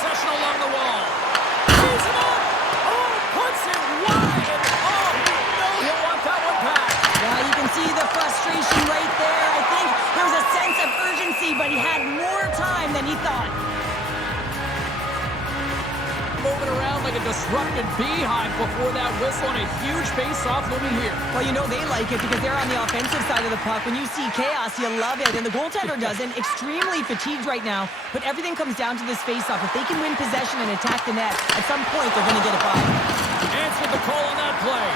possession along the wall. He's him up. Oh, puts it wide. And oh, you know he'll want that one back. Yeah, you can see the frustration right there. I think there was a sense of urgency, but he had more time than he thought. Moving around like a disrupted beehive before that whistle, and a huge face-off looming here. Well, you know they like it because they're on the offensive side of the puck. When you see chaos, you love it, and the goaltender doesn't. Extremely fatigued right now, but everything comes down to this face-off. If they can win possession and attack the net, at some point they're going to get it by. Answered the call on that play.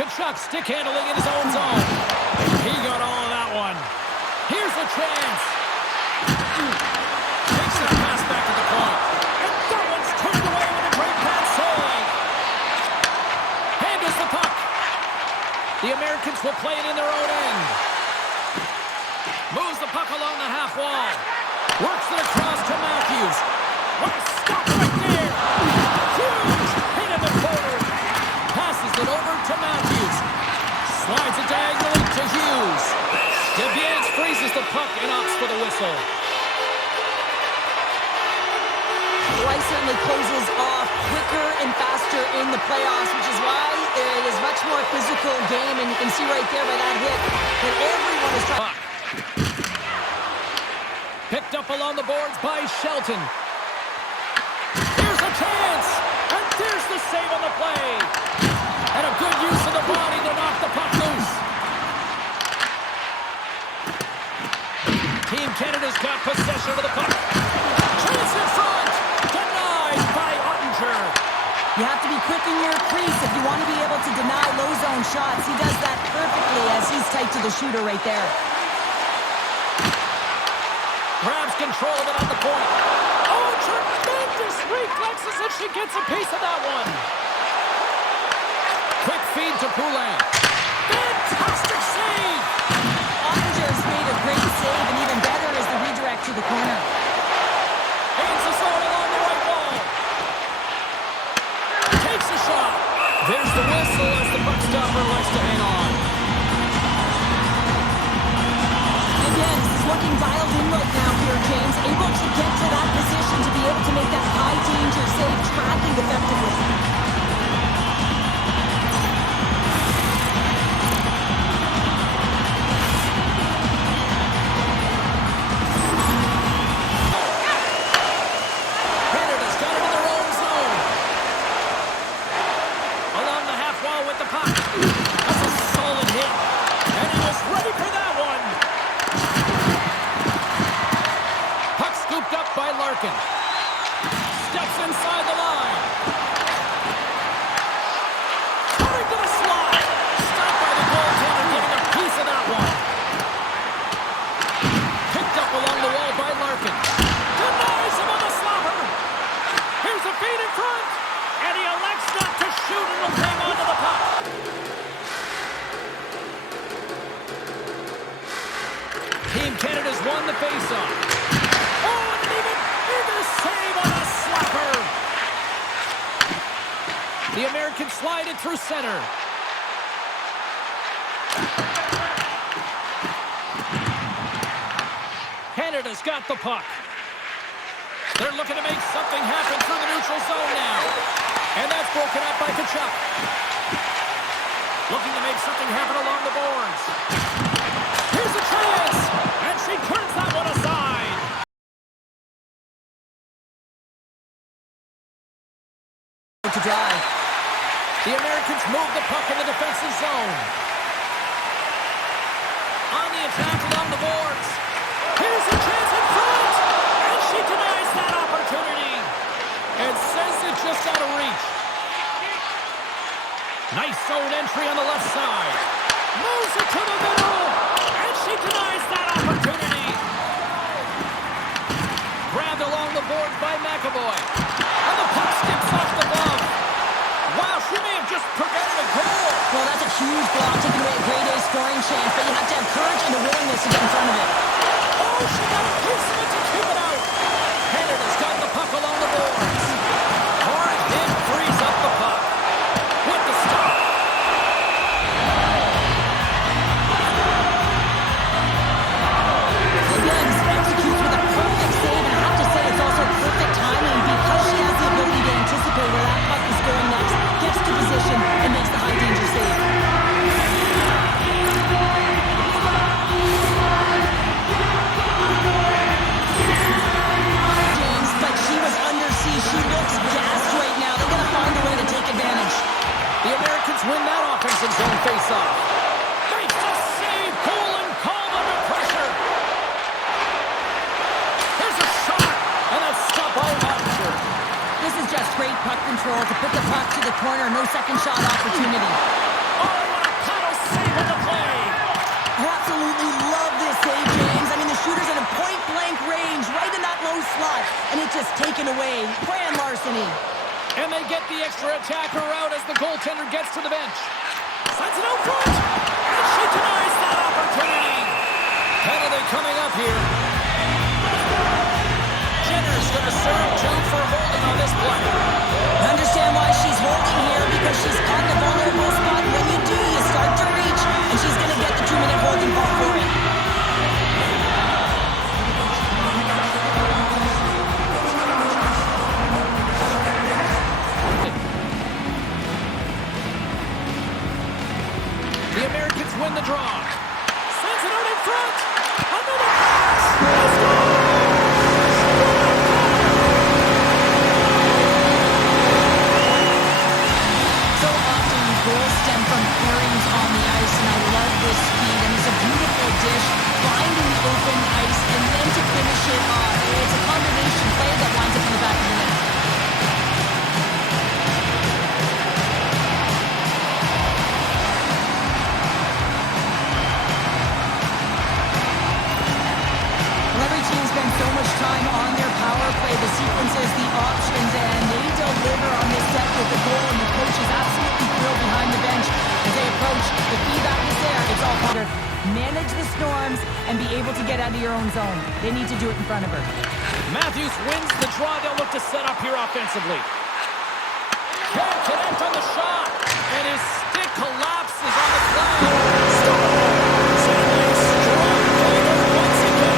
Kachuk stick handling in his own zone. He got all of that one. Here's a chance. Takes that pass back to the point. And that one's turned away with a great pass save. Handles the puck. The Americans will play it in their own end. Moves the puck along the half wall. Works it across to Matthews. What a stop right there. Huge hit in the corner. Passes it over to Matthews. Slides it diagonally to Hughes. DeBiase freezes the puck and opts for the whistle. Life certainly closes off quicker and faster in the playoffs, which is why it is much more physical game, and you can see right there by that hit that everyone is trying. Picked up along the boards by Shelton. Here's a chance, and there's the save on the play. And a good use of the body to knock the puck loose. Team Canada's got possession of the puck. Chance in front. Denied by Ottinger. You have to be quick in your crease if you want to be able to deny low zone shots. He does that perfectly as he's tight to the shooter right there. Grabs control of it at the point. Oh, tremendous reflexes, and she gets a piece of that one. Quick feed to Poulin. Fantastic save. Ottinger's made a great save, and even better is the redirect to the corner. Aims the zone along the right wall. Takes a shot. There's the whistle as the puck stopper likes to hang on. And yes, he's looking dialed in right now here, James. Able to get to that position to be able to make that high danger save, tracking effectively. Steps inside the line. Coming to the slot. Stopped by the goaltender, getting a piece of that one. Picked up along the wall by Larkin. Denies him on the slobber. Here's a feed in front. And he elects not to shoot and will hang on to the puck. Team Canada's won the faceoff. Oh, and even bigger save on a slapper. The Americans slide it through center. Canada's got the puck. They're looking to make something happen through the neutral zone now. And that's broken up by Kachuk. Looking to make something happen along the boards. Here's a chance. And she turns that one aside. To drive. The Americans move the puck in the defensive zone. On the attack along the boards. Here's a chance in front. And she denies that opportunity. And sends it just out of reach. Nice zone entry on the left side. Moves it to the middle. And she denies that opportunity. Grabbed along the boards by McAvoy. And the puck skips off the glove. Wow, she may have just prevented a goal. Well, that's a huge block, taking away a grade A scoring chance, but you have to have courage and a willingness to get in front of it. Oh, she got a piece of it to keep it out. Canada's got the puck along the boards. Hard hit frees up the puck. With the stop. the corner. No second shot opportunity. Oh, what a paddle save on the play. I absolutely love this save, James. I mean, the shooter's in a point-blank range, right in that low slot, and it's just taken away. Grand larceny. And they get the extra attacker out as the goaltender gets to the bench. Sends it out front, and she denies that opportunity. Penalty coming up here. Jenner's going to serve two for holding on this play. I understand why she's holding here, because she's on the vulnerable spot. When you do, you start to reach, and she's going to get the 2-minute holding call for it. The Americans win the draw. Sends it out in front. Another pass. Let's go! So often goals stem from pairings on the ice, and I love this speed. And it's a beautiful dish, finding the open ice, and then to finish it off. It's a combination play that winds up in the back of the net. So much time on their power play, the sequences, the options, and they deliver on this set with the goal, and the coach is absolutely thrilled behind the bench as they approach. The feedback is there. It's all Potter. Manage the storms and be able to get out of your own zone. They need to do it in front of her. Matthews wins the draw. They'll look to set up here offensively. Can't connect on the shot, and his stick collapses on the play. Stop! Sadly, strong goalie once again.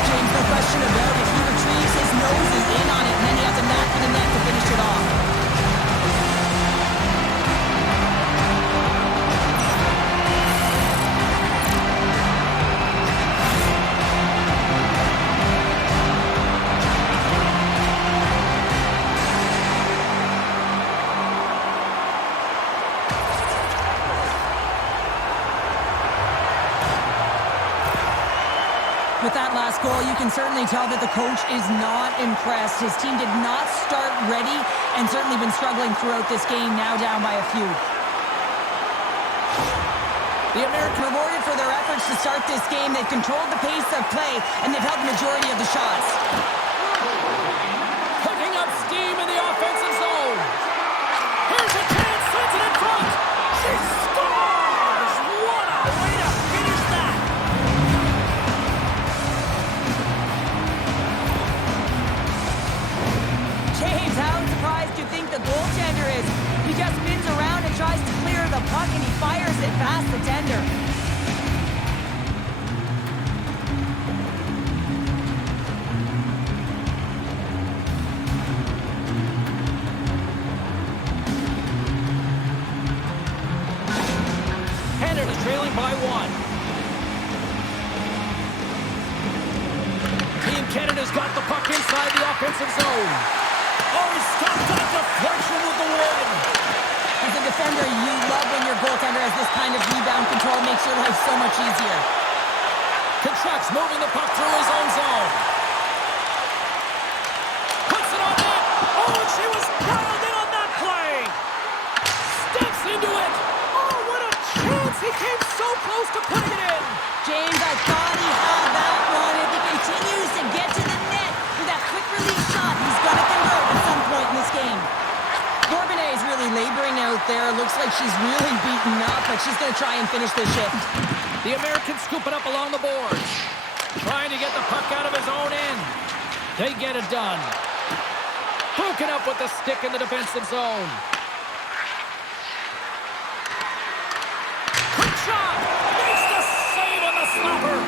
James, no question about it. He retrieves his nose is in on it, and then he has a knack for the net to finish it off. With that last goal, you can certainly tell that the coach is not impressed. His team did not start ready and certainly been struggling throughout this game, now down by a few. The Americans rewarded for their efforts to start this game. They've controlled the pace of play, and they've held the majority of the shots. Picking up steam in the offensive zone. Here's a chance, sends it in front. She scores! What a way to finish that! James, how surprised do you think the goaltender is? He just spins around and tries to clear the puck, and he fires it past the tender. Canada's trailing by one. Team Canada's got the puck inside the offensive zone. Oh, he stopped on deflection with the wood. As a defender, you love when your goaltender has this kind of rebound control. Makes your life so much easier. Kachuk's moving the puck through his own zone. Puts it on net. Oh, and she was dialed in on that play. Steps into it. Oh, what a chance. He came so close to putting it in. James, I thought he had that one. If he continues to get to the net with that quick release shot, he's going to convert at some point in this game. Mare-Philip is really laboring out there. Looks like she's really beaten up, but she's going to try and finish this shift. The Americans scoop it up along the boards. Trying to get the puck out of his own end. They get it done. Broken up with the stick in the defensive zone. Quick shot! Makes the save on the slapper.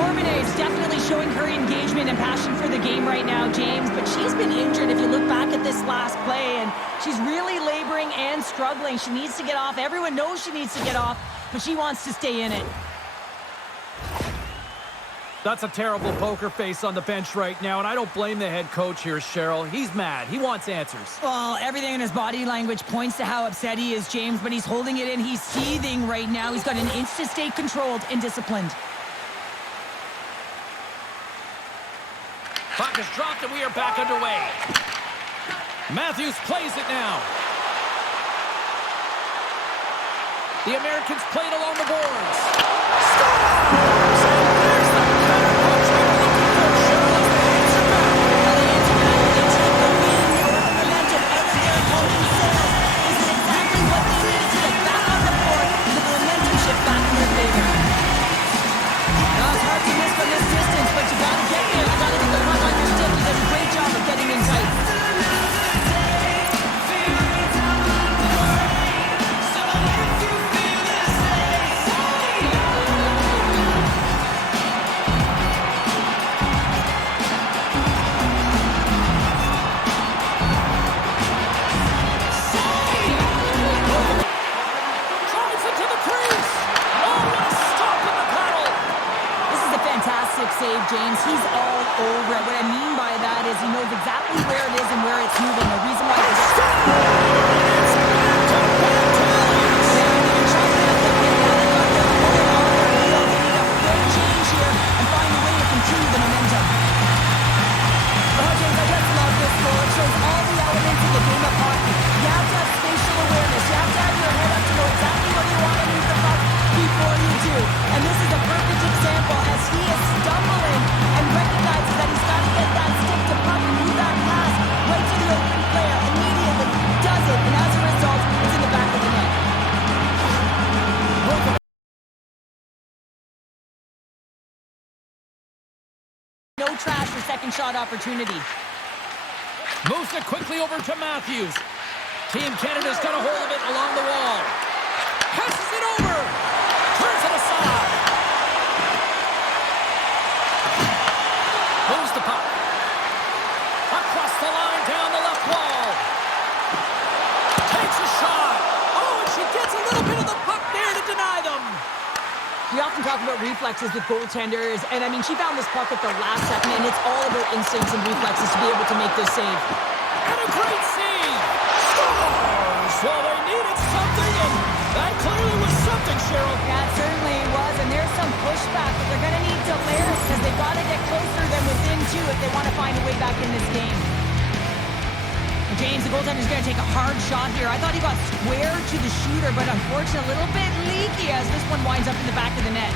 Mare-Philip is definitely showing her engagement and passion for the game right now, James, but she's been injured if you look back at this last play, and she's really laboring and struggling. She needs to get off. Everyone knows she needs to get off, but she wants to stay in it. That's a terrible poker face on the bench right now, and I don't blame the head coach here, Cheryl. He's mad. He wants answers. Well, everything in his body language points to how upset he is, James, but he's holding it in. He's seething right now. He's got an inch to stay controlled and disciplined. Puck is dropped, and we are back underway. Matthews plays it now. The Americans played along the boards. Scores! And there's the counter punch we were looking for. Cheryl, as they answer back. Well, they answer back. They take the lead. They were the momentum out of their opponent's sails. This is exactly what they needed to get back on the board and the momentum shift back in their favor. Now, it's hard to miss from this distance, but you got to get there. You got to get the puck on your stick. He does a great job of getting in tight. Save, James. He's all over it. What I mean by that is he knows exactly where it is and where it's moving. The reason why it's change here and find a way to continue the momentum. Oh, James, I just love this goal. It shows all the elements of the game of hockey. You have to have spatial awareness. You have to have your head up to know exactly where you want to move the puck before you do. And this is a perfect example as he is stumbling and recognizes that he's got to get that stick to puck and move that pass right to the open player. Immediately does it, and as a result, it's in the back of the net. No trash for second shot opportunity. Moves it quickly over to Matthews. Team Canada's got a hold of it along the wall. Passes it over. Turns it aside. Moves the puck. Across the line down the left wall. Takes a shot. Oh, and she gets a little bit of the puck there to deny them. We often talk about reflexes with goaltenders, and I mean, she found this puck at the last second, and it's all about instincts and reflexes to be able to make this save. And a great save. Scores! Well, they needed something, and that clearly was something, Cheryl. That certainly was, and there's some pushback, but they're going to need to layer it because they've got to get closer than within two if they want to find a way back in this game. And James, the goaltender's going to take a hard shot here. I thought he got square to the shooter, but unfortunately a little bit leaky as this one winds up in the back of the net.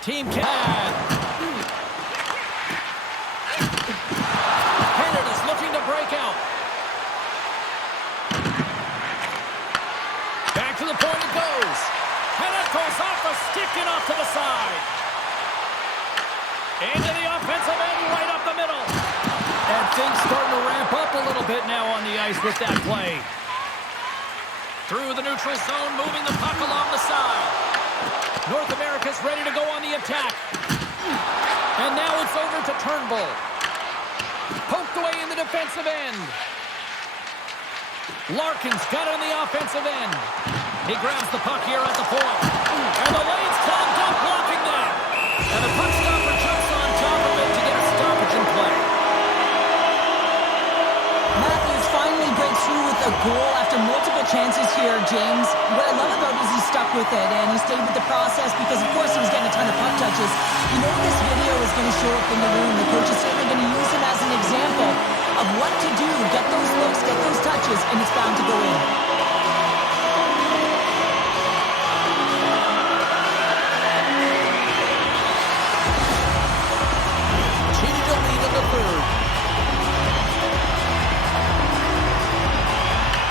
Team Canada's looking to break out. Back to the point it goes. And it goes off a stick and off to the side. Into the offensive end, right up the middle. And things starting to ramp up a little bit now on the ice with that play. Through the neutral zone, moving the puck along the side. North America's ready to go on the attack. And now it's over to Turnbull. Poked away in the defensive end. Larkin's got it on the offensive end. He grabs the puck here at the point. And the lane's clogged up, blocking that. And the puck stopper jumps on top of it to get a stoppage in play. Matthews finally breaks through with a goal after multiple chances here, James. What I love about it is he stuck with it and he stayed with the process because, of course, he was getting a ton of puck touches. You know this video is going to show up in the room. The coach is certainly going to use him as an example of what to do. Get those looks, get those touches, and it's bound to go in. Cheating to lead in the third.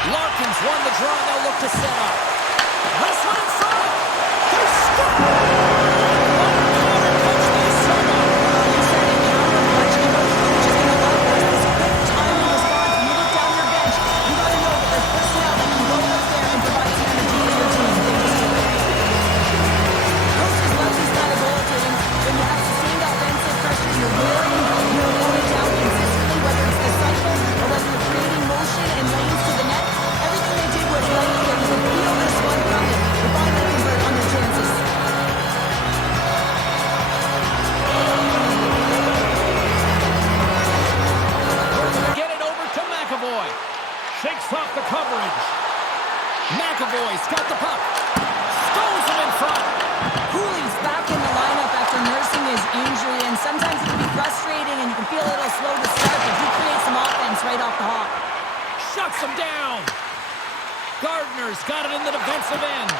Larkin's won the draw, they'll look to set up. This one inside. They score! Personnel that can off the coverage. McAvoy's got the puck. Stones him in front. Cooley's back in the lineup after nursing his injury, and sometimes it can be frustrating and you can feel a little slow to start, but he creates some offense right off the hop. Shuts him down. Gardner's got it in the defensive end.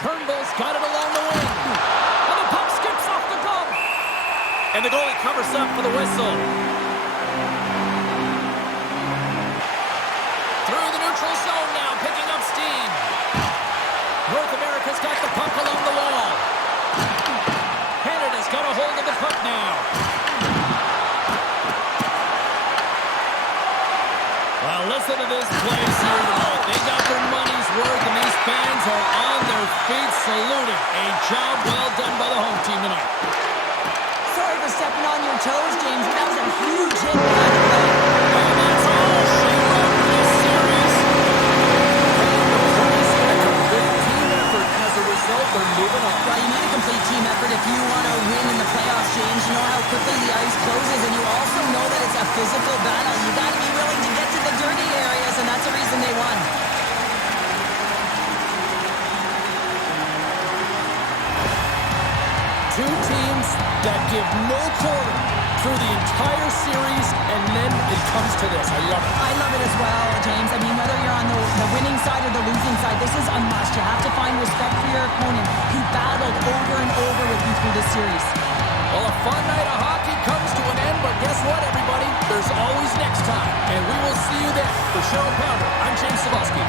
Turnbull's got it along the wing. And the puck skips off the glove. And the goalie covers up for the whistle. Through the neutral zone now, picking up steam. North America's got the puck along the wall. Canada's got a hold of the puck now. Well, listen to this place here tonight. They got their money's worth, and these fans are on their feet saluting. A job well done by the home team tonight. Sorry for stepping on your toes, James, but that was a huge hit behind the play. And that's all she wrote for this series. A complete team effort, and as a result, they're moving on. Well, you need a complete team effort if you want to win in the playoffs, James. You know how quickly the ice closes, and you also know that it's a physical battle. You got to be willing to get to the dirty areas, and that's the reason they won. Two teams that give no quarter through the entire series, and then it comes to this. I love it. I love it as well, James. I mean, whether you're on the winning side or the losing side, this is a must. You have to find respect for your opponent. He battled over and over with you through this series. Well, a fun night of hockey comes to an end, but guess what, everybody? There's always next time, and we will see you then. For Cheryl Pounder, I'm James Savosky.